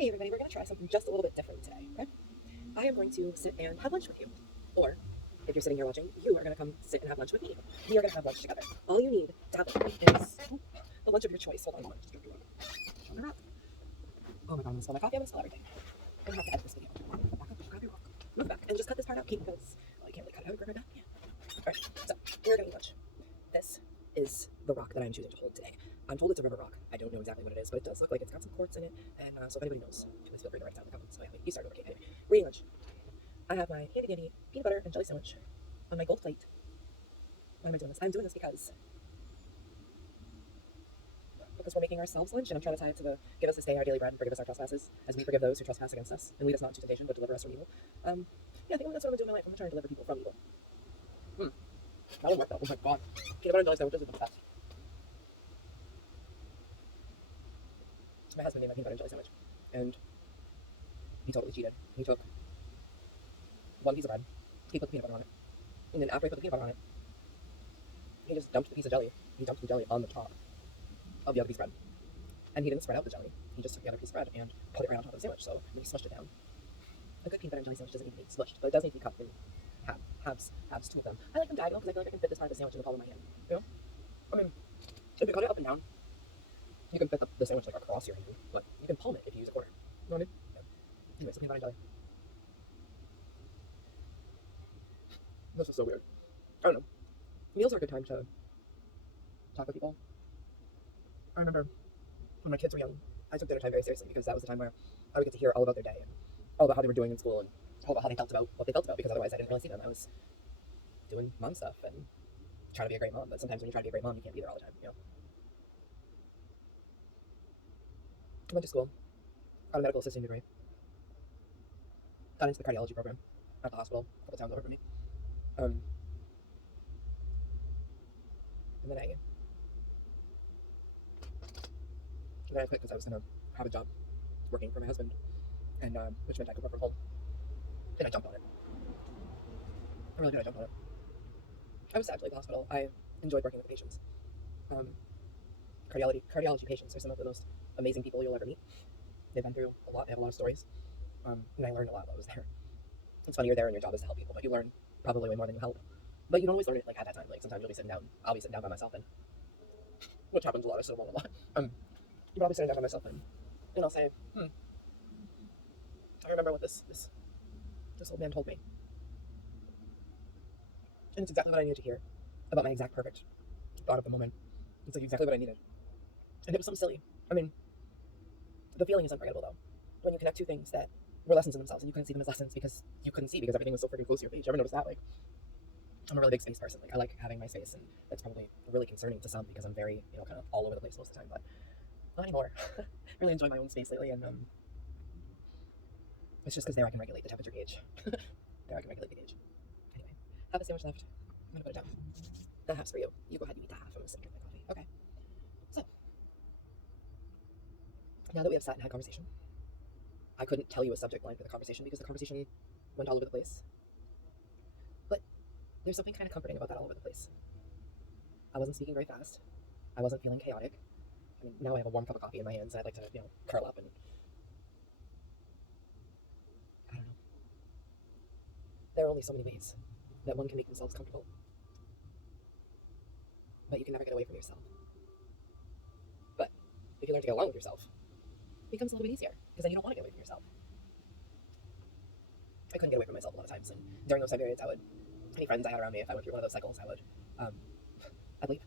Hey everybody, we're going to try something just a little bit different today, okay? I am going to sit and have lunch with you. Or, if you're sitting here watching, you are going to come sit and have lunch with me. We are going to have lunch together. All you need to have lunch with me is the lunch of your choice. Hold on a moment, just drink your water. On the rock. Oh my god, I'm going to spill my coffee, I'm going to spill everything. I'm going to have to edit this video. Back up, grab your rock. Move back, and just cut this part out, Kate, because, well, I can't really cut it out, grab my back. Yeah. Alright, so, we're going to eat lunch. This is the rock that I'm choosing to hold today. I'm told it's a river rock. I don't know exactly what it is, but it does look like it's got some quartz in it. And so if anybody knows, please feel free to write down in the comments. So yeah, you started. Okay, anyway. We're eating lunch. I have my handy dandy peanut butter and jelly sandwich on my gold plate. Why am I doing this? I'm doing this because we're making ourselves lunch, and I'm trying to tie it to the give us this day our daily bread and forgive us our trespasses as we forgive those who trespass against us, and lead us not into temptation, but deliver us from evil. Yeah, I think that's what I'm doing in my life. I'm trying to deliver people from evil. That would work though. Oh my god. Peanut butter and jelly sandwiches are the best. My husband made my peanut butter and jelly sandwich, and he totally cheated. He took one piece of bread, he put the peanut butter on it, and then after he put the peanut butter on it, he just dumped the piece of jelly. He dumped the jelly on the top of the other piece of bread. And he didn't spread out the jelly. He just took the other piece of bread and put it right on top of the sandwich, so he smushed it down. A good peanut butter and jelly sandwich doesn't need to be smushed, but it does need to be cut in halves, two of them. I like them diagonal because I feel like I can fit this part of the sandwich in the palm of my hand. You know? I mean, if you cut it up and down, you can fit the sandwich like across your hand, but you can palm it if you use a quarter. You know what I mean? Yeah. Anyway, so peanut butter and jelly. This is so weird. I don't know. Meals are a good time to talk with people. I remember when my kids were young, I took dinner time very seriously because that was the time where I would get to hear all about their day and all about how they were doing in school and all about how they felt about what they felt about, because otherwise I didn't really see them. I was doing mom stuff and trying to be a great mom, but sometimes when you try to be a great mom, you can't be there all the time, you know? I went to school, got a medical assisting degree, got into the cardiology program at the hospital a couple towns over from me. And then I quit because I was going to have a job working for my husband, and which meant I could work from home. And I jumped on it. I really did. I jumped on it. I was sad to leave the hospital. I enjoyed working with the patients. Um, cardiology patients are some of the most amazing people you'll ever meet. They've been through a lot. They have a lot of stories. And I learned a lot while I was there. It's funny, you're there and your job is to help people, but you learn probably way more than you help. But you don't always learn it like at that time. Like sometimes you'll be sitting down. I'll be sitting down by myself, and which happens a lot. I sit alone a lot. But I'll be sitting down by myself, and I'll say, I remember what this old man told me, and it's exactly what I needed to hear about my exact perfect thought of the moment. It's like exactly what I needed, and it was something silly. I mean, the feeling is unforgettable though. When you connect two things that were lessons in themselves, and you couldn't see them as lessons because you couldn't see because everything was so freaking close to your face. You ever notice that? Like, I'm a really big space person. Like, I like having my space, and that's probably really concerning to some because I'm very, kind of all over the place most of the time. But not anymore. I really enjoy my own space lately, and it's just because there I can regulate the temperature gauge. There I can regulate the gauge. Anyway, have a sandwich left. I'm gonna put it down. That half's for you. You go ahead and eat the half. I'm gonna sit and drink my coffee. Okay. So now that we have sat and had conversation, I couldn't tell you a subject line for the conversation because the conversation went all over the place. But there's something kind of comforting about that all over the place. I wasn't speaking very fast. I wasn't feeling chaotic. I mean, now I have a warm cup of coffee in my hands. I'd like to, curl up and I don't know. There are only so many ways that one can make themselves comfortable, but you can never get away from yourself. But if you learn to get along with yourself, it becomes a little bit easier because then you don't want to get away from yourself. I couldn't get away from myself a lot of times, and during those time periods, I would, any friends I had around me, if I went through one of those cycles, I would, um, I'd leave.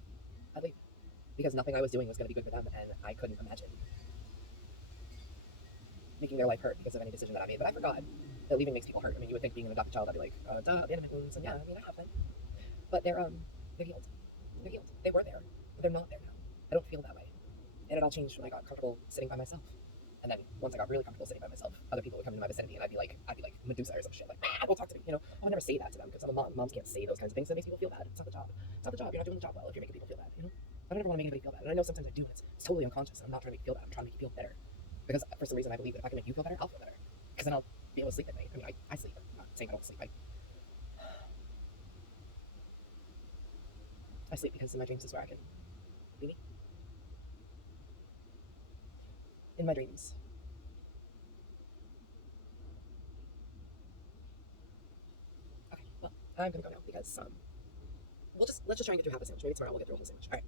I'd leave because nothing I was doing was going to be good for them, and I couldn't imagine making their life hurt because of any decision that I made. But I forgot that leaving makes people hurt. I mean, you would think being an adopted child, I'd be like, duh, abandonment wounds, and yeah, I mean, I have them, but they're healed. They're healed. They were there, but they're not there now. I don't feel that way, and it all changed when I got comfortable sitting by myself. And then once I got really comfortable sitting by myself, other people would come into my vicinity, and I'd be like Medusa or some shit, like, go talk to me. I would never say that to them because I'm a mom. Moms can't say those kinds of things. That makes people feel bad. It's not the job. It's not the job. You're not doing the job well if you're making people feel bad. I don't ever want to make anybody feel bad, and I know sometimes I do, and it's totally unconscious. And I'm not trying to make you feel bad. I'm trying to make you feel better because for some reason I believe that if I can make you feel better, I'll feel better because then I'll be able to sleep at night. I mean, I sleep. I'm not saying I don't sleep. I sleep because in my dreams is where I can be me. In my dreams, I'm gonna go now because let's just try and get through half a sandwich. Maybe tomorrow we'll get through a whole sandwich. All right.